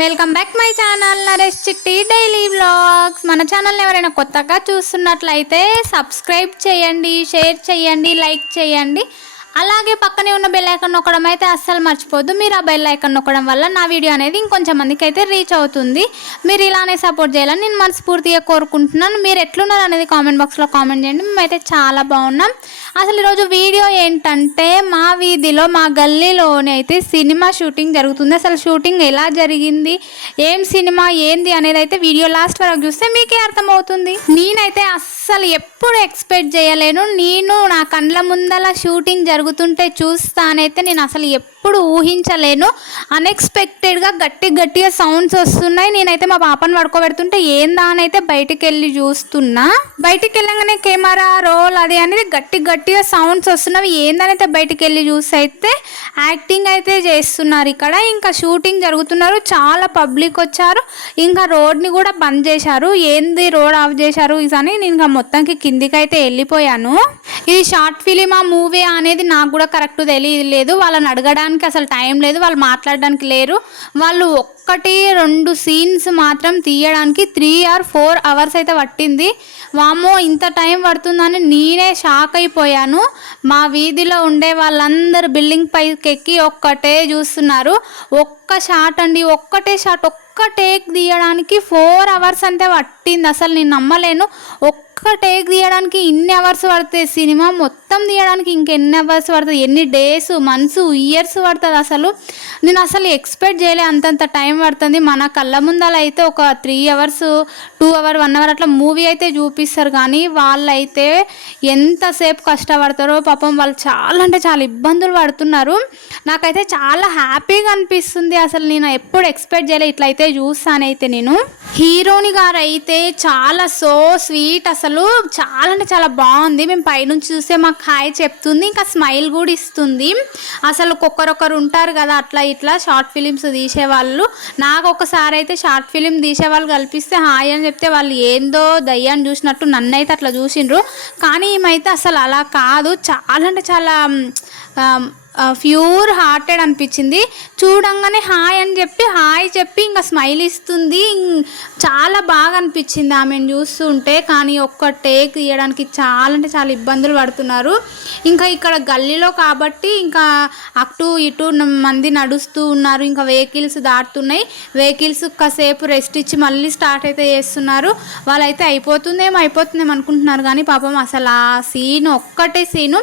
Welcome back my channel Naresh చిట్టి daily vlogs. మన ఛానల్ని ఎవరైనా కొత్తగా చూస్తున్నట్లయితే సబ్స్క్రైబ్ చేయండి, షేర్ చేయండి, లైక్ చేయండి. అలాగే పక్కనే ఉన్న బెల్ ఐకాన్ నొక్కడం అయితే అస్సలు మర్చిపోద్దు. మీరు ఆ బెల్ ఐకాన్ నొక్కడం వల్ల నా వీడియో అనేది ఇంకొంచెం మందికి అయితే రీచ్ అవుతుంది. మీరు ఇలానే సపోర్ట్ చేయాలని నేను మనస్ఫూర్తిగా కోరుకుంటున్నాను. మీరు ఎట్లున్నారు అనేది కామెంట్ బాక్స్లో కామెంట్ చేయండి. మేమైతే చాలా బాగున్నాం. అసలు ఈరోజు వీడియో ఏంటంటే మా వీధిలో మా గల్లీలోనే అయితే సినిమా షూటింగ్ జరుగుతుంది. అసలు షూటింగ్ ఎలా జరిగింది, ఏం సినిమా ఏంది అనేది అయితే వీడియో లాస్ట్ వరకు చూస్తే మీకే అర్థమవుతుంది. నేనైతే అస్సలు ఎప్పుడు ఎక్స్పెక్ట్ చేయలేను. నేను నా కండ్ల ముందల షూటింగ్ జరుగుతుంటే చూస్తానైతే నేను అసలు ఎప్పుడు ఊహించలేను. అన్ఎక్స్పెక్టెడ్గా గట్టిగా సౌండ్స్ వస్తున్నాయి. నేనైతే మా పాపను పడుకోబెడుతుంటే ఏందా అని అయితే బయటికి వెళ్ళి చూస్తున్నా. బయటికి వెళ్ళగానే కెమెరా రోల్ అది అనేది గట్టిగా సౌండ్స్ వస్తున్నవి. ఏందనైతే బయటికి వెళ్ళి చూసి అయితే యాక్టింగ్ అయితే చేస్తున్నారు. ఇక్కడ ఇంకా షూటింగ్ జరుగుతున్నారు. చాలా పబ్లిక్ వచ్చారు. ఇంకా రోడ్ని కూడా బంద్ చేశారు. ఏంది రోడ్ ఆఫ్ చేశారు అని నేను ఇంకా మొత్తానికి కిందికి అయితే వెళ్ళిపోయాను. ఇది షార్ట్ ఫిలిమా మూవీ అనేది నాకు కూడా కరెక్ట్ తెలియలేదు. వాళ్ళని అడగడానికి అసలు టైం లేదు, వాళ్ళు మాట్లాడడానికి లేరు. వాళ్ళు 1-2 సీన్స్ మాత్రం తీయడానికి 3 or 4 hours అయితే పట్టింది. వామ్మో, ఇంత టైం పడుతుందని నేనే షాక్ అయిపోయాను. మా వీధిలో ఉండే వాళ్ళందరూ బిల్డింగ్ పైకి ఎక్కి ఒక్కటే చూస్తున్నారు. ఒక్క షాట్ అండి, ఒక్కటే షాట్, ఒక్క టేక్ తీయడానికి 4 hours అంతే పట్టింది. అసలు నేను నమ్మలేను. ఒక్క టేక్ తీయడానికి ఇన్ని అవర్స్ పడుతుంది. సినిమా మొత్తం తీయడానికి ఇంకెన్ని అవర్స్ పడుతుంది, ఎన్ని డేస్, మంత్స్, ఇయర్స్ పడుతుంది. అసలు నేను అసలు ఎక్స్పెక్ట్ చేయలే అంతంత టైం పడుతుంది. మన కళ్ళ ముందల అయితే ఒక 3 hours, 2 hours, 1 hour అట్లా మూవీ అయితే చూపిస్తారు. కానీ వాళ్ళైతే ఎంతసేపు కష్టపడతారో పాపం. వాళ్ళు చాలా అంటే చాలా ఇబ్బందులు పడుతున్నారు. నాకైతే చాలా హ్యాపీగా అనిపిస్తుంది. అసలు నేను ఎప్పుడు ఎక్స్పెక్ట్ చేయలే ఇట్లయితే చూస్తానైతే. నేను హీరోని గారు అయితే చాలా సో స్వీట్, అసలు చాలా అంటే చాలా బాగుంది. మేము పైనుంచి చూస్తే మాకు హాయ్ చెప్తుంది, ఇంకా స్మైల్ కూడా ఇస్తుంది. అసలు ఒక్కొక్కరు ఉంటారు కదా అట్లా ఇట్లా షార్ట్ ఫిలిమ్స్ తీసేవాళ్ళు. నాకు ఒకసారి అయితే షార్ట్ ఫిలిం తీసేవాళ్ళు కల్పిస్తే హాయ్ అని చెప్తే వాళ్ళు ఏందో దయ్యాన్ని చూసినట్టు నన్ను అయితే అట్లా చూసిండ్రు. కానీ ఏమైతే అసలు అలా కాదు. చాలా అంటే చాలా ప్యూర్ హార్టెడ్ అనిపించింది. చూడంగానే హాయ్ అని చెప్పి ఇంకా స్మైల్ ఇస్తుంది. చాలా బాగా అనిపించింది ఆమెను చూస్తుంటే. కానీ ఒక్క టేక్ తీయడానికి చాలా అంటే చాలా ఇబ్బందులు పడుతున్నారు. ఇంకా ఇక్కడ గల్లీలో కాబట్టి ఇంకా అటు ఇటు మంది నడుస్తూ ఉన్నారు. ఇంకా వెహికల్స్ దాటుతున్నాయి. వెహికల్స్ కాసేపు రెస్ట్ ఇచ్చి మళ్ళీ స్టార్ట్ అయితే చేస్తున్నారు. వాళ్ళైతే అయిపోతుందేమో అనుకుంటున్నారు. కానీ పాపం అసలు ఆ సీన్, ఒక్కటే సీను,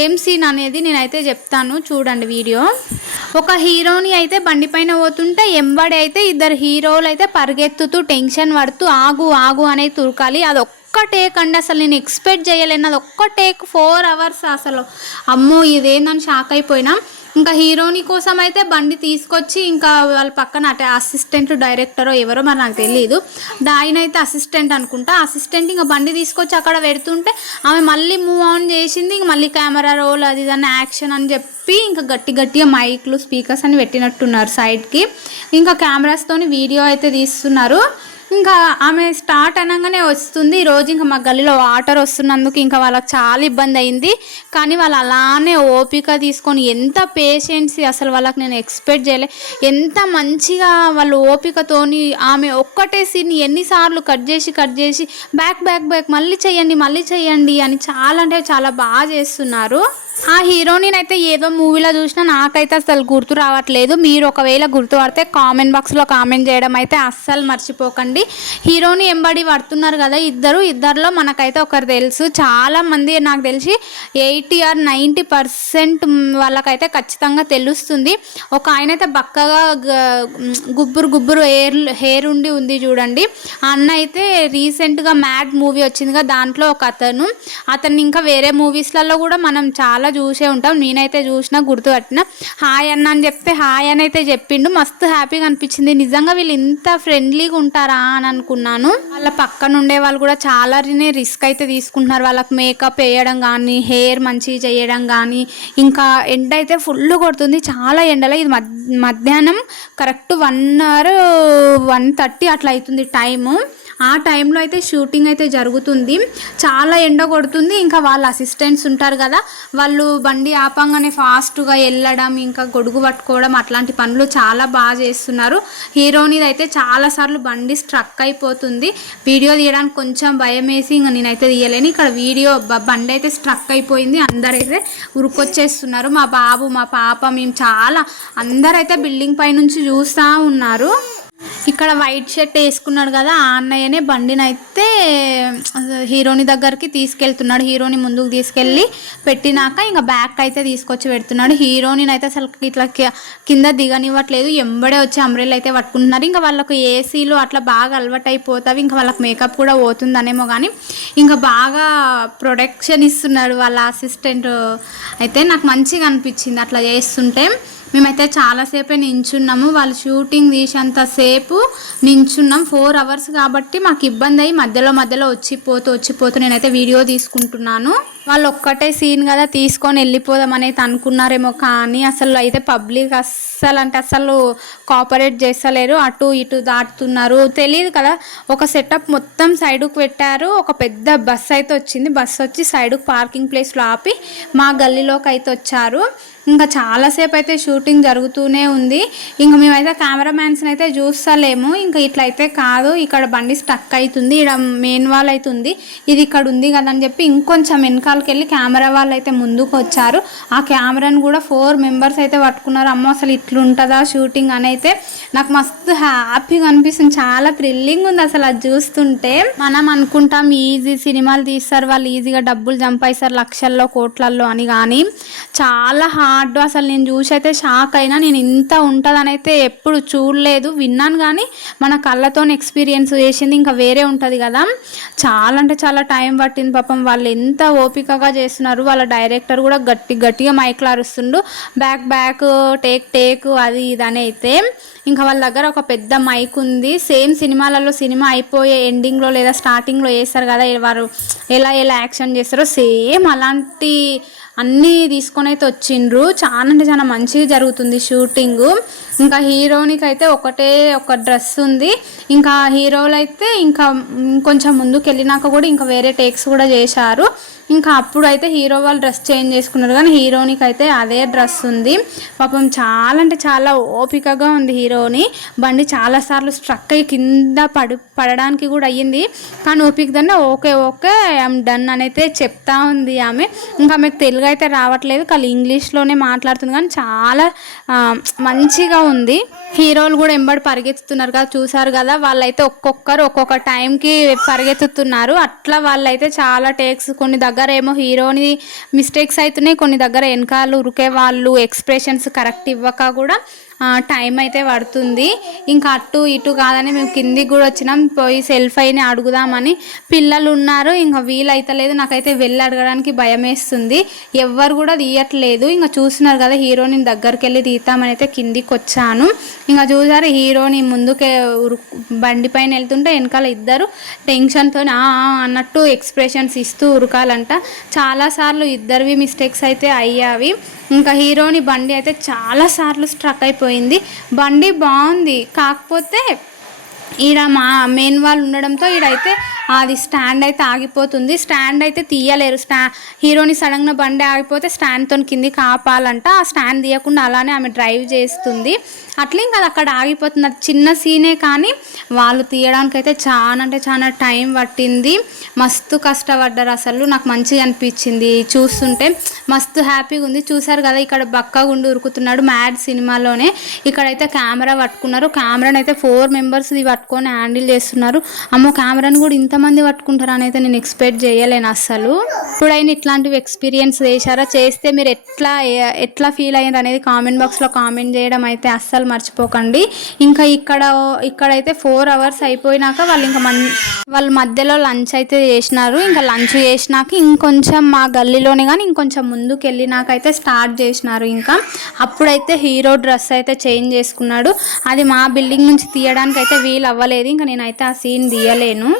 ఏం సీన్ అనేది నేనైతే చెప్తాను చూడండి వీడియో. ఒక హీరోని అయితే బండి పైన పోతుంటే ఎంబడి అయితే 2 హీరోలు అయితే పరిగెత్తుతూ టెన్షన్ పడుతూ ఆగు అనేది తురకాలి. అది ఒక్క టేక్ అండి. అసలు నేను ఎక్స్పెక్ట్ చేయలేను. అది ఒక్క టేక్ 4 hours. అసలు అమ్మో ఇదేందని షాక్ అయిపోయినా. ఇంకా హీరోని కోసం అయితే బండి తీసుకొచ్చి ఇంకా వాళ్ళ పక్కన అసిస్టెంట్ డైరెక్టరో ఎవరో మరి నాకు తెలియదు, ఆయన అయితే అసిస్టెంట్ అనుకుంటా. అసిస్టెంట్ ఇంకా బండి తీసుకొచ్చి అక్కడ పెడుతుంటే ఆమె మళ్ళీ మూవ్ ఆన్ చేసింది. ఇంక మళ్ళీ కెమెరా రోల్ అది దాన్ని యాక్షన్ అని చెప్పి ఇంకా గట్టిగా మైక్లు, స్పీకర్స్ అని పెట్టినట్టున్నారు సైడ్కి. ఇంకా కెమెరాస్తోని వీడియో అయితే తీస్తున్నారు. ఇంకా ఆమె స్టార్ట్ అనగానే వస్తుంది. ఈరోజు ఇంకా మా గల్లీలో వాటర్ వస్తున్నందుకు ఇంకా వాళ్ళకి చాలా ఇబ్బంది అయింది. కానీ వాళ్ళు అలానే ఓపిక తీసుకొని ఎంత పేషెన్స్, అసలు వాళ్ళకి నేను ఎక్స్పెక్ట్ చేయలే. ఎంత మంచిగా వాళ్ళు ఓపికతోని ఆమె ఒక్కటే సీన్ ఎన్నిసార్లు కట్ చేసి బ్యాక్ మళ్ళీ చేయండి అని చాలా అంటే చాలా బాగా చేస్తున్నారు. ఆ హీరోని అయితే ఏదో మూవీలో చూసినా నాకైతే అసలు గుర్తు రావట్లేదు. మీరు ఒకవేళ గుర్తుపడితే కామెంట్ బాక్స్లో కామెంట్ చేయడం అయితే అస్సలు మర్చిపోకండి. హీరోని ఎంబడి పడుతున్నారు కదా ఇద్దరిలో మనకైతే ఒకరు తెలుసు. చాలామంది నాకు తెలిసి 80 or 90% వాళ్ళకైతే ఖచ్చితంగా తెలుస్తుంది. ఒక ఆయన అయితే బక్కగా గుబ్బురు హెయిర్ ఉంది చూడండి. ఆ అన్న అయితే రీసెంట్గా మ్యాడ్ మూవీ వచ్చింది కదా, దాంట్లో ఒక అతన్ని ఇంకా వేరే మూవీస్లలో కూడా మనం చాలా చూసే ఉంటాం. నేనైతే చూసిన, గుర్తుపట్టిన. హాయ్ అన్న అని చెప్తే హాయ్ అని అయితే చెప్పిండు. మస్తు హ్యాపీగా అనిపించింది. నిజంగా వీళ్ళు ఇంత ఫ్రెండ్లీగా ఉంటారా అని అనుకున్నాను. వాళ్ళ పక్కన ఉండే వాళ్ళు కూడా చాలా రిస్క్ అయితే తీసుకుంటున్నారు. వాళ్ళకి మేకప్ వేయడం కానీ, హెయిర్ మంచిగా చేయడం కానీ. ఇంకా ఎండ అయితే ఫుల్ కొడుతుంది, చాలా ఎండలో. ఇది మధ్యాహ్నం కరెక్ట్ 1 or 1:30 అట్లా అవుతుంది టైము. ఆ టైంలో అయితే షూటింగ్ అయితే జరుగుతుంది. చాలా ఎండ కొడుతుంది. ఇంకా వాళ్ళ అసిస్టెంట్స్ ఉంటారు కదా, వాళ్ళు బండి ఆపంగానే ఫాస్ట్గా వెళ్ళడం, ఇంకా గొడుగు పట్టుకోవడం, అట్లాంటి పనులు చాలా బాగా చేస్తున్నారు. హీరోనిది అయితే చాలాసార్లు బండి స్ట్రక్ అయిపోతుంది. వీడియో తీయడానికి కొంచెం భయం వేసి ఇంకా నేనైతే తీయలేను. ఇక్కడ బండి అయితే స్ట్రక్ అయిపోయింది. అందరైతే ఉరుకొచ్చేస్తున్నారు. మా బాబు, మా పాప, మేము అందరైతే బిల్డింగ్ పై నుంచి చూస్తూ ఉన్నారు. ఇక్కడ వైట్ షర్ట్ వేసుకున్నాడు కదా, ఆ అన్నయ్యనే బండిని అయితే హీరోని దగ్గరికి తీసుకెళ్తున్నాడు. హీరోని ముందుకు తీసుకెళ్ళి పెట్టినాక ఇంకా బ్యాక్ అయితే తీసుకొచ్చి పెడుతున్నాడు. హీరోని అయితే అసలు ఇట్లా కింద దిగనివ్వట్లేదు. ఎంబడే వచ్చి అంబ్రెల్లా అయితే పట్టుకుంటున్నారు. ఇంకా వాళ్ళకు ఏసీలు అట్లా బాగా అలవాటు అయిపోతావి. ఇంకా వాళ్ళకి మేకప్ కూడా పోతుందనేమో కానీ ఇంకా బాగా ప్రొటెక్షన్ ఇస్తున్నాడు వాళ్ళ అసిస్టెంట్. అయితే నాకు మంచిగా అనిపించింది అట్లా చేస్తుంటే. మేమైతే చాలాసేపే నించున్నాము. వాళ్ళు షూటింగ్ తీసేంతసేపు నించున్నాం. 4 hours కాబట్టి మాకు ఇబ్బంది అయ్యి మధ్యలో వచ్చిపోతూ నేనైతే వీడియో తీసుకుంటున్నాను. వాళ్ళు ఒక్కటే సీన్ కదా తీసుకొని వెళ్ళిపోదాం అనేది అనుకున్నారేమో, కానీ అసలు అయితే పబ్లిక్ అస్సలు కోఆపరేట్ చేస్తలేరు. అటు ఇటు దాటుతున్నారు. తెలియదు కదా, ఒక సెటప్ మొత్తం సైడుకు పెట్టారు. ఒక పెద్ద బస్ అయితే వచ్చింది. బస్ వచ్చి సైడుకు పార్కింగ్ ప్లేస్లో ఆపి మా గల్లీలోకి అయితే వచ్చారు. ఇంకా చాలాసేపు అయితే షూటింగ్ జరుగుతూనే ఉంది. ఇంకా మేమైతే కెమెరామ్యాన్స్ని అయితే చూస్తలేము. ఇంకా ఇట్లయితే కాదు, ఇక్కడ బండి స్టక్ అవుతుంది, ఇక్కడ మెయిన్ వాల్ అవుతుంది, ఇది ఇక్కడ ఉంది కదా అని చెప్పి ఇంకొంచెం వెనకాలకి వెళ్ళి కెమెరా వాళ్ళు అయితే ముందుకు వచ్చారు. ఆ కెమెరాను కూడా 4 members అయితే పట్టుకున్నారు. అమ్మ అసలు ఇట్లుంటుందా షూటింగ్ అని అయితే నాకు మస్తు హ్యాపీగా అనిపిస్తుంది. చాలా థ్రిల్లింగ్ ఉంది అసలు అది చూస్తుంటే. మనం అనుకుంటాం ఈజీ సినిమాలు తీస్తారు, వాళ్ళు ఈజీగా డబ్బులు సంపాదిస్తారు లక్షల్లో కోట్లల్లో అని, కానీ చాలా హార్డ్. అసలు నేను చూసి అయితే షాక్ అయినా. నేను ఇంత ఉంటుందని అయితే ఎప్పుడు చూడలేదు, విన్నాను కానీ మన కళ్ళతో ఎక్స్పీరియన్స్ చేసింది ఇంకా వేరే ఉంటుంది కదా. చాలా అంటే చాలా టైం పట్టింది. పాపం వాళ్ళు ఎంత ఓపికగా చేస్తున్నారు. వాళ్ళ డైరెక్టర్ కూడా గట్టిగా మైక్లో అరుస్తుండు, బ్యాక్ టేక్ అది ఇదని అయితే. ఇంకా వాళ్ళ దగ్గర ఒక పెద్ద మైక్ ఉంది. సేమ్ సినిమా అయిపోయే ఎండింగ్లో లేదా స్టార్టింగ్లో వేస్తారు కదా, వారు ఎలా యాక్షన్ చేస్తారో సేమ్ అలాంటి అన్నీ తీసుకొని అయితే వచ్చిండ్రు. చాలా అంటే చాలా మంచిగా జరుగుతుంది షూటింగు. ఇంకా హీరోనికి అయితే ఒక డ్రెస్ ఉంది. ఇంకా హీరోలు అయితే ఇంకా కొంచెం ముందుకు వెళ్ళినాక కూడా ఇంకా వేరే టేక్స్ కూడా చేశారు. ఇంకా అప్పుడు అయితే హీరో వాళ్ళు డ్రెస్ చేంజ్ చేసుకున్నారు, కానీ హీరోనికి అయితే అదే డ్రెస్ ఉంది. పాపం చాలా అంటే చాలా ఓపికగా ఉంది హీరోని. బండి చాలాసార్లు స్ట్రక్ అయ్యి కింద పడడానికి కూడా అయ్యింది, కానీ ఓపికదన్న ఓకే ఐఎమ్ డన్ అని అయితే చెప్తా ఉంది ఆమె. ఇంకా ఆమెకు తెలుగు అయితే రావట్లేదు, కానీ ఇంగ్లీష్లోనే మాట్లాడుతుంది, కానీ చాలా మంచిగా ఉంది. హీరోలు కూడా ఎంబడి పరిగెత్తుతున్నారు కదా, చూసారు కదా, వాళ్ళైతే ఒక్కొక్కరు ఒక్కొక్క టైంకి పరిగెత్తుతున్నారు. అట్లా వాళ్ళైతే చాలా టేక్స్, కొన్ని దగ్గర ఏమో హీరోని మిస్టేక్స్ అవుతున్నాయి, కొన్ని దగ్గర వెనకాల ఉరికే వాళ్ళు ఎక్స్ప్రెషన్స్ కరెక్ట్ ఇవ్వక కూడా టైం అయితే పడుతుంది. ఇంకా అటు ఇటు కాదని మేము కిందికి కూడా వచ్చినాం, పోయి సెల్ఫ్ అయినా అడుగుదామని. పిల్లలు ఉన్నారు, ఇంకా వీలైతలేదు. నాకైతే వెళ్ళి అడగడానికి భయం వేస్తుంది, ఎవ్వరు కూడా తీయట్లేదు. ఇంకా చూస్తున్నారు కదా, హీరోని దగ్గరికి వెళ్ళి తీద్దామని అయితే కిందికి వచ్చాను. ఇంకా చూసారు హీరోని ముందుకే బండి పైన వెళ్తుంటే వెనకాల ఇద్దరు టెన్షన్తో అన్నట్టు ఎక్స్ప్రెషన్స్ ఇస్తూ ఉరకాలంట. చాలాసార్లు ఇద్దరివి మిస్టేక్స్ అయితే అయ్యావి. ఇంకా హీరోని బండి అయితే చాలాసార్లు స్ట్రక్ అయిపోయింది. బండి బాగుంది, కాకపోతే ఈడ మా మెయిన్ వాళ్ళు ఉండడంతో ఈడైతే అది స్టాండ్ అయితే ఆగిపోతుంది. స్టాండ్ అయితే తీయలేరు. హీరోని సడన్గా బండి ఆగిపోతే స్టాండ్తో కిందికి ఆపాలంట. ఆ స్టాండ్ తీయకుండా అలానే ఆమె డ్రైవ్ చేస్తుంది. అట్లా ఇంకా అది అక్కడ ఆగిపోతుంది. అది చిన్న సీనే, కానీ వాళ్ళు తీయడానికి అయితే చాలా అంటే చాలా టైం పట్టింది. మస్తు కష్టపడ్డారు. అసలు నాకు మంచిగా అనిపించింది చూస్తుంటే, మస్తు హ్యాపీగా ఉంది. చూసారు కదా, ఇక్కడ బక్కగుండి ఉరుకుతున్నాడు మ్యాడ్ సినిమాలోనే. ఇక్కడైతే కెమెరా పట్టుకున్నారు. కెమెరాని అయితే 4 members పట్టుకొని హ్యాండిల్ చేస్తున్నారు. అమ్మో, కెమెరాని కూడా ఇంతమంది పట్టుకుంటారు అని అయితే నేను ఎక్స్పెక్ట్ చేయలేను అసలు. ఇప్పుడైనా ఇట్లాంటివి ఎక్స్పీరియన్స్ చేశారా, చేస్తే మీరు ఎట్లా ఫీల్ అయ్యారు అనేది కామెంట్ బాక్స్లో కామెంట్ చేయడం అయితే అస్సలు మర్చిపోకండి. ఇంకా ఇక్కడైతే 4 hours అయిపోయినాక వాళ్ళు మధ్యలో లంచ్ అయితే చేసినారు. ఇంకా లంచ్ చేసినాక ఇంకొంచెం మా గల్లీలోనే కానీ ఇంకొంచెం ముందుకు వెళ్ళినాకైతే స్టార్ట్ చేసినారు. ఇంకా అప్పుడైతే హీరో డ్రెస్ అయితే చేంజ్ చేసుకున్నాడు. అది మా బిల్డింగ్ నుంచి తీయడానికి అయితే వీలు అవ్వలేదు. ఇంకా నేనైతే ఆ సీన్ తీయలేను.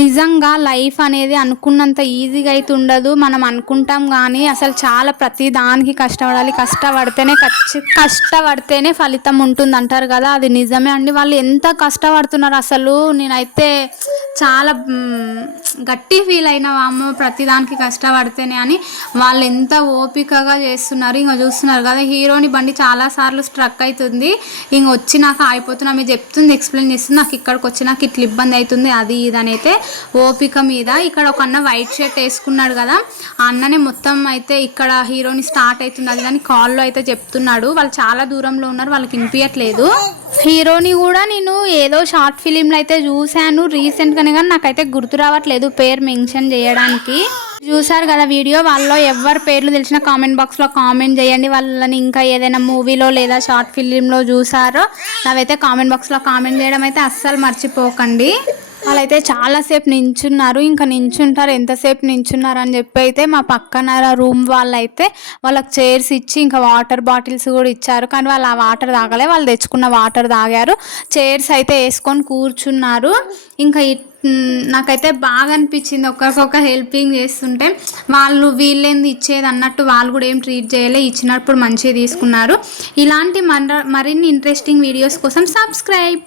నిజంగా లైఫ్ అనేది అనుకున్నంత ఈజీగా అయితే ఉండదు. మనం అనుకుంటాం కానీ అసలు చాలా ప్రతి దానికి కష్టపడాలి. కష్టపడితేనే ఫలితం ఉంటుంది అంటారు కదా, అది నిజమే అండి. వాళ్ళు ఎంత కష్టపడుతున్నారు అసలు. నేనైతే చాలా గట్టి ఫీల్ అయినా అమ్మ ప్రతిదానికి కష్టపడితేనే అని. వాళ్ళు ఎంత ఓపికగా చేస్తున్నారు. ఇంకా చూస్తున్నారు కదా, హీరోని బండి చాలాసార్లు స్ట్రక్ అవుతుంది. ఇంక వచ్చినాక అయిపోతున్నా మీరు చెప్తుంది, ఎక్స్ప్లెయిన్ చేస్తుంది. నాకు ఇక్కడికి వచ్చినాక ఇట్లా ఇబ్బంది అవుతుంది అది ఇది అయితే ఓపిక మీద. ఇక్కడ ఒక అన్న వైట్ షర్ట్ వేసుకున్నాడు కదా, ఆ అన్ననే మొత్తం అయితే ఇక్కడ హీరోని స్టార్ట్ అవుతుంది అది కానీ కాల్లో అయితే చెప్తున్నాడు. వాళ్ళు చాలా దూరంలో ఉన్నారు, వాళ్ళకి వినిపించట్లేదు. హీరోని కూడా నేను ఏదో షార్ట్ ఫిలింలో అయితే చూశాను రీసెంట్గానే, కానీ నాకైతే గుర్తు రావట్లేదు పేరు మెన్షన్ చేయడానికి. చూసారు కదా వీడియో, వాళ్ళలో ఎవరి పేర్లు తెలిసిన కామెంట్ బాక్స్లో కామెంట్ చేయండి. వాళ్ళని ఇంకా ఏదైనా మూవీలో లేదా షార్ట్ ఫిలింలో చూసారో అవైతే కామెంట్ బాక్స్లో కామెంట్ చేయడం అయితే అస్సలు మర్చిపోకండి. వాళ్ళైతే చాలాసేపు నించున్నారు, ఇంకా నించుంటారు, ఎంతసేపు నించున్నారు అని చెప్పి అయితే మా పక్కన రూమ్ వాళ్ళైతే వాళ్ళకి చైర్స్ ఇచ్చి ఇంకా వాటర్ బాటిల్స్ కూడా ఇచ్చారు. కానీ వాళ్ళు ఆ వాటర్ తాగలే, వాళ్ళు తెచ్చుకున్న వాటర్ తాగారు. చైర్స్ అయితే వేసుకొని కూర్చున్నారు. ఇంకా నాకైతే బాగా అనిపించింది ఒక్కరికొక హెల్పింగ్ చేస్తుంటే. వాళ్ళు వీళ్ళేంది ఇచ్చేది అన్నట్టు వాళ్ళు కూడా ఏం ట్రీట్ చేయలే, ఇచ్చినప్పుడు మంచిగా తీసుకున్నారు. ఇలాంటి మరిన్ని ఇంట్రెస్టింగ్ వీడియోస్ కోసం సబ్స్క్రైబ్.